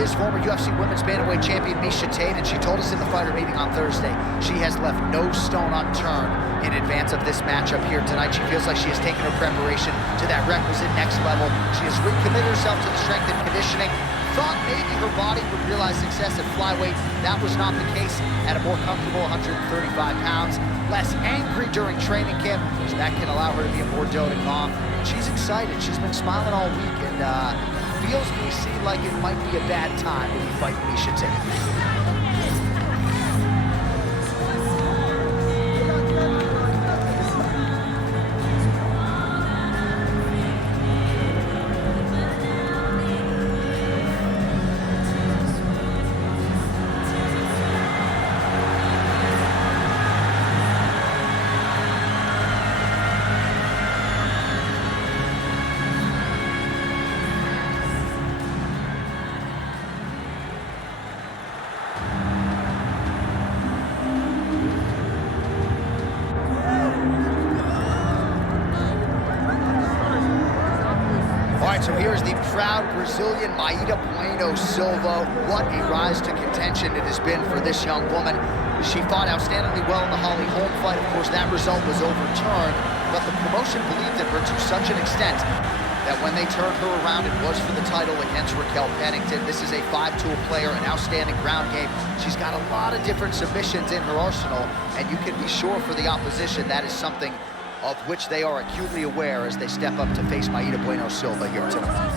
is former UFC Women's Bantamweight Champion Miesha Tate, and she told us in the fighter meeting on Thursday she has left no stone unturned in advance of this matchup here tonight. She feels like she has taken her preparation to that requisite next level. She has recommitted herself to the strength and conditioning. Thought maybe her body would realize success at flyweight. That was not the case. At a more comfortable 135 pounds, less angry during training camp, so that can allow her to be a more doting mom. She's excited. She's been smiling all week, and feels like it might be a bad time when you fight Miesha Tate. So here's the proud Brazilian Mayra Bueno Silva. What a rise to contention it has been for this young woman. She fought outstandingly well in the Holly Holm fight. Of course, that result was overturned, but the promotion believed in her to such an extent that when they turned her around, it was for the title against Raquel Pennington. This is a five-tool player, an outstanding ground game. She's got a lot of different submissions in her arsenal, and you can be sure for the opposition that is something of which they are acutely aware as they step up to face Mayra Bueno Silva here tonight.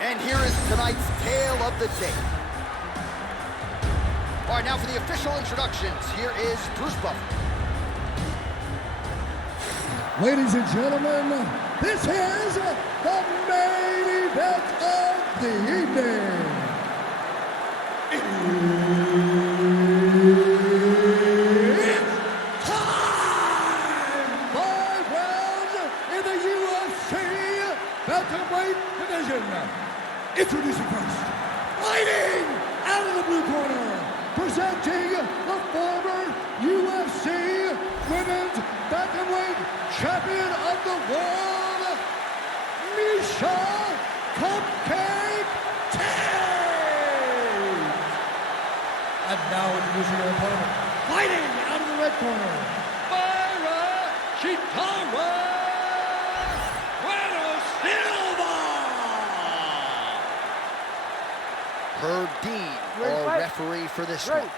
And here is tonight's tale of the day. All right, now for the official introductions, here is Bruce Buffer. Ladies and gentlemen, this is the main event of the evening. It's time! 5 rounds in the UFC Bantamweight division. Introducing first, fighting out of the blue corner, presenting the former UFC Women's Bantamweight Champion of the World, Miesha Cupcake Tate. And now introducing her opponent, fighting out of the red corner, Mayra Bueno Silva. Herb Dean, our referee for this one.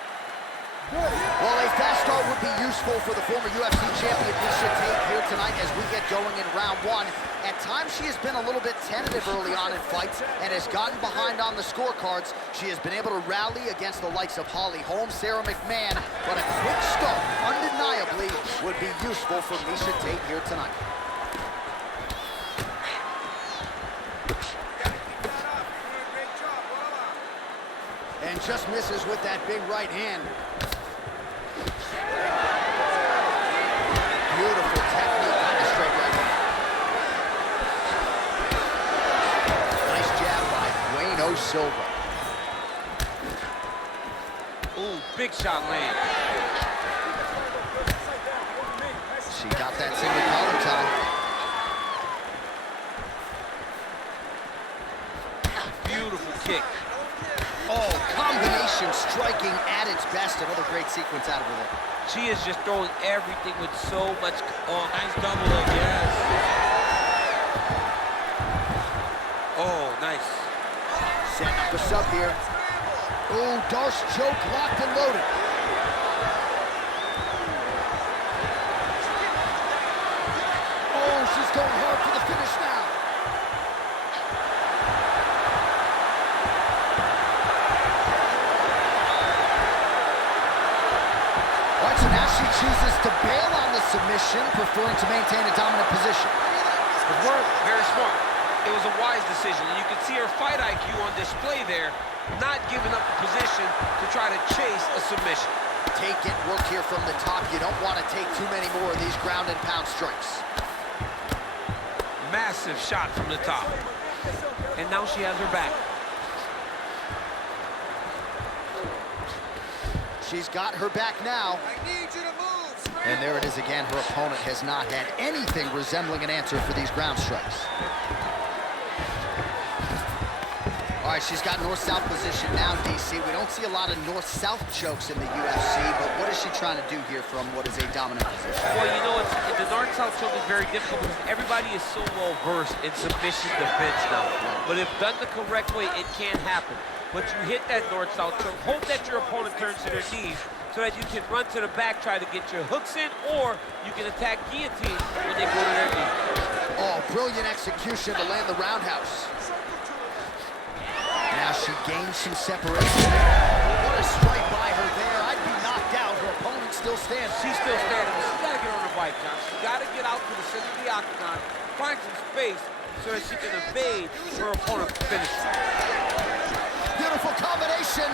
Well, a fast start would be useful for the former UFC champion Miesha Tate here tonight as we get going in round one. At times, she has been a little bit tentative early on in fights and has gotten behind on the scorecards. She has been able to rally against the likes of Holly Holm, Sarah McMahon, but a quick start, undeniably, would be useful for Miesha Tate here tonight. And just misses with that big right hand. Beautiful technique on the straight right hand. Nice jab by Bueno Silva. Ooh, big shot land. She got that single collar tie. Beautiful kick. Oh, combination striking at its best. Another great sequence out of her there. She is just throwing everything with so much. Oh, nice double leg, yes. Oh, nice. Setting up a sub here. Oh, Darce choke, locked and loaded. Oh, she's going hard for the finish now. All right, so now she chooses to bail on the submission, preferring to maintain a dominant position. Good work, very smart. It was a wise decision, and you can see her fight IQ on display there, not giving up the position to try to chase a submission. Tate getting work here from the top. You don't want to take too many more of these ground and pound strikes. Massive shot from the top. And now she has her back. She's got her back now. I need you to move. And there it is again. Her opponent has not had anything resembling an answer for these ground strikes. All right, she's got north-south position now, DC. We don't see a lot of north-south chokes in the UFC, but what is she trying to do here from what is a dominant position? Well, you know, the north-south choke is very difficult because everybody is so well-versed in submission defense now. But if done the correct way, it can happen. But you hit that north-south choke, hope that your opponent turns to their knees so that you can run to the back, try to get your hooks in, or you can attack guillotine when they go to their knees. Oh, brilliant execution to land the roundhouse. Now she gains some separation. What a strike by her there. I'd be knocked out. Her opponent still stands. She's still standing, but she's got to get on her bike, John. She's got to get out to the center of the octagon, find some space so that she can evade her opponent's finish. Beautiful combination.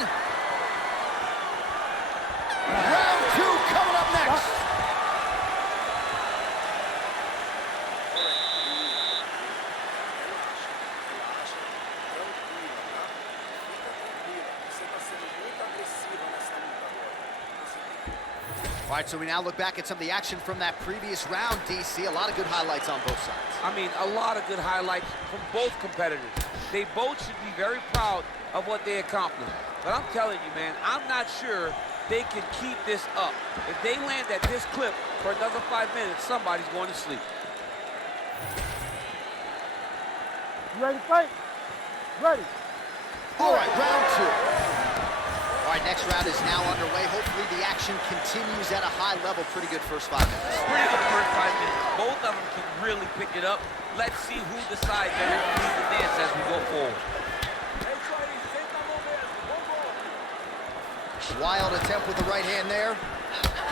Round two coming up next. All right, so we now look back at some of the action from that previous round, DC. A lot of good highlights on both sides. I mean, a lot of good highlights from both competitors. They both should be very proud of what they accomplished. But I'm telling you, man, I'm not sure they can keep this up. If they land at this clip for another 5 minutes, somebody's going to sleep. You ready to fight? Ready. All right, round two. All right, next round is now underway. Hopefully the action continues at a high level. Pretty good first 5 minutes. Pretty good first 5 minutes. Both of them can really pick it up. Let's see who decides that it leads the dance as we go forward. Wild attempt with the right hand there.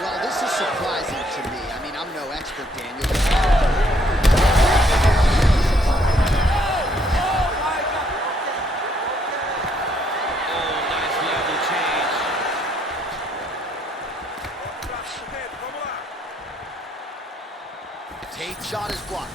Well, this is surprising to me. I mean, I'm no expert, Daniel. Tate's shot is blocked.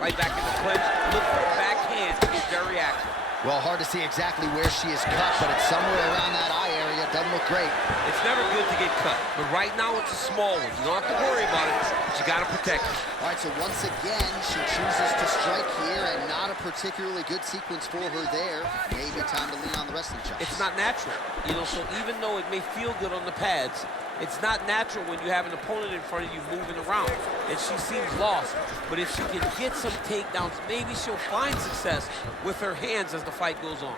Right back in the clinch. Look for the backhand to get very active. Well, hard to see exactly where she is cut, but it's somewhere around that eye area. Doesn't look great. It's never good to get cut, but right now it's a small one. You don't have to worry about it, but you got to protect it. All right, so once again, she chooses to strike here, and not a particularly good sequence for her there. Maybe time to lean on the wrestling shots. It's not natural, you know, so even though it may feel good on the pads, it's not natural when you have an opponent in front of you moving around, and she seems lost. But if she can get some takedowns, maybe she'll find success with her hands as the fight goes on.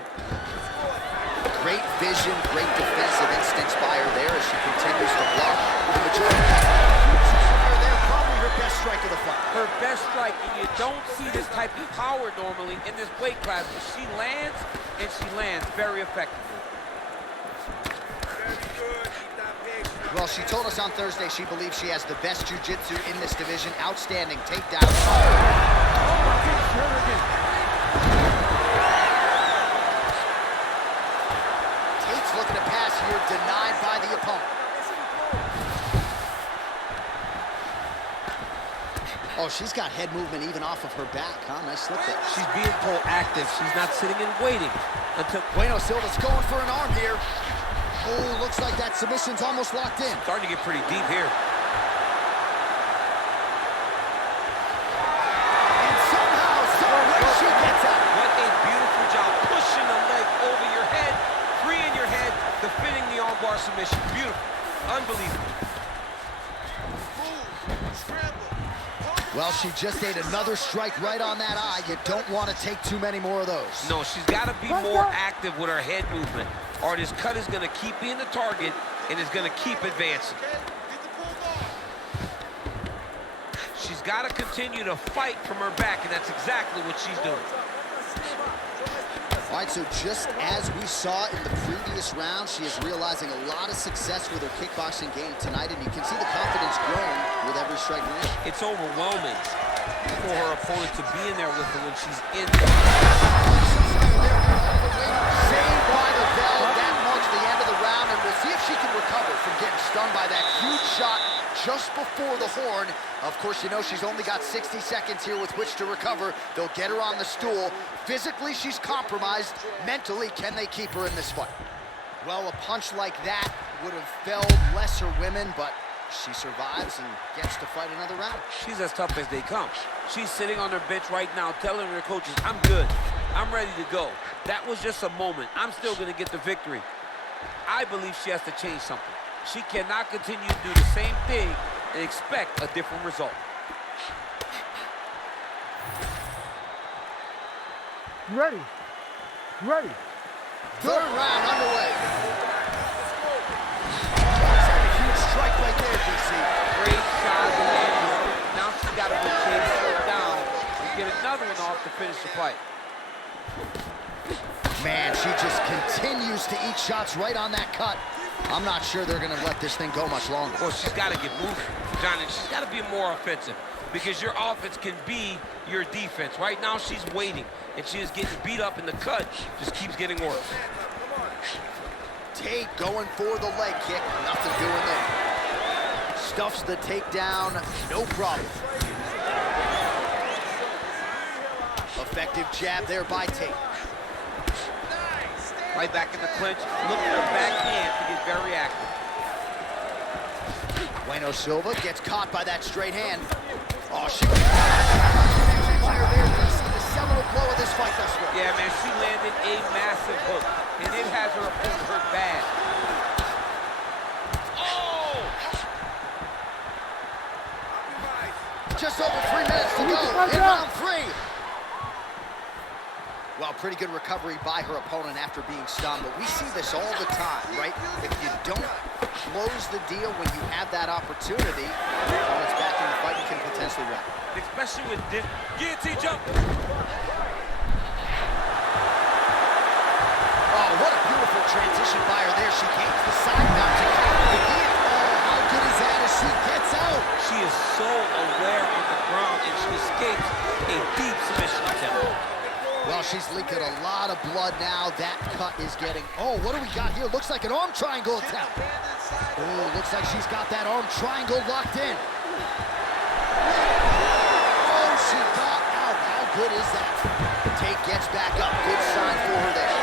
Great vision, great defensive instincts by her there as she continues to block the majority of her there. Probably her best strike of the fight. Her best strike, and you don't see this type of power normally in this weight class, but she lands, and she lands very effectively. Well, she told us on Thursday she believes she has the best jiu-jitsu in this division. Outstanding takedown. Tate's looking to pass here, denied by the opponent. Oh, she's got head movement even off of her back, huh? Nice slip there. She's being proactive. She's not sitting and waiting until... Bueno Silva's going for an arm here. Oh, looks like that submission's almost locked in. Starting to get pretty deep here. And somehow, someway, she gets out. What a beautiful job. Pushing the leg over your head, freeing your head, defending the armbar submission. Beautiful. Unbelievable. Well, she just ate another strike right on that eye. You don't want to take too many more of those. No, she's got to be more active with her head movement, or this cut is going to keep being the target and is going to keep advancing. She's got to continue to fight from her back, and that's exactly what she's doing. All right, so just as we saw in the previous round, she is realizing a lot of success with her kickboxing game tonight, and you can see the confidence growing with every strike landed. It's overwhelming. for her opponent to be in there with her when she's in. Saved by the bell. That marks the end of the round, and we'll see if she can recover from getting stung by that huge shot just before the horn. Of course, you know she's only got 60 seconds here with which to recover. They'll get her on the stool. Physically, she's compromised. Mentally, can they keep her in this fight? Well, a punch like that would have felled lesser women, but she survives and gets to fight another round. She's as tough as they come. She's sitting on her bench right now telling her coaches, I'm good. I'm ready to go. That was just a moment. I'm still going to get the victory. I believe she has to change something. She cannot continue to do the same thing and expect a different result. You ready? You ready? Third round underway. That's a huge strike right there, DC. Great shot. Now she's got to put Tate down and get another one off to finish the fight. Man, she just continues to eat shots right on that cut. I'm not sure they're going to let this thing go much longer. Well, she's got to get moving, John, and she's got to be more offensive because your offense can be your defense. Right now, she's waiting, and she is getting beat up, and the cut just keeps getting worse. Tate going for the leg kick. Nothing doing there. Stuffs the takedown, no problem. Effective jab there by Tate. Right back in the clinch, look at her backhand to get very active. Bueno Silva gets caught by that straight hand. Oh, she fire there. You see the seminal blow of this fight thus far. Yeah, man, she landed a massive hook, and it has her opponent hurt bad. Oh! Just over 3 minutes to go in round 3. Well, pretty good recovery by her opponent after being stunned, but we see this all the time, right? If you don't close the deal when you have that opportunity, when it's back in the fight, you can potentially win. Especially with this guillotine jump. Oh, what a beautiful transition by her there. She gains the side mount to counter the guillotine. Oh, how good is that as she gets out? She is so aware on the ground, and she escapes a deep submission attempt. Well, she's leaking a lot of blood now. That cut is getting... Oh, what do we got here? Looks like an arm triangle attempt. Oh, looks like she's got that arm triangle locked in. Oh, she got out. How good is that? Tate gets back up. Good sign for her there.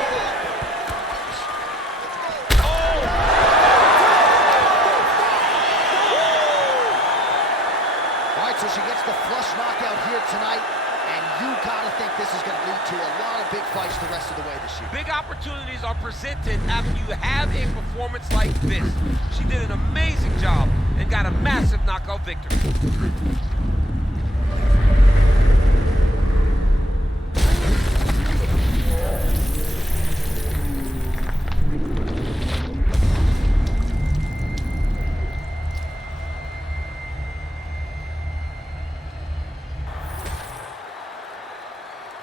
All right, so she gets the flush knockout here tonight. And you gotta think this is gonna lead to a lot of big fights the rest of the way this year. Big opportunities are presented after you have a performance like this. She did an amazing job and got a massive knockout victory.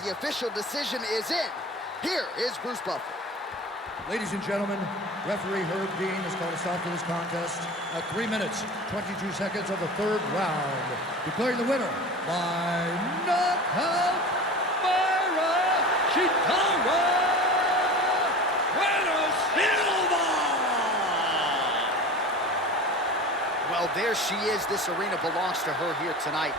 The official decision is in. Here is Bruce Buffer. Ladies and gentlemen, referee Herb Dean has called a stop to this contest at 3 minutes, 22 seconds of the third round. Declaring the winner by knockout, Mayra Bueno Silva! Well, there she is. This arena belongs to her here tonight.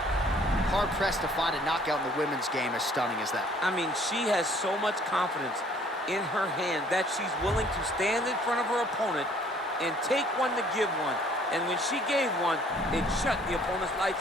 Hard-pressed to find a knockout in the women's game as stunning as that. I mean, she has so much confidence in her hand that she's willing to stand in front of her opponent and take one to give one. And when she gave one, it shut the opponent's lights out.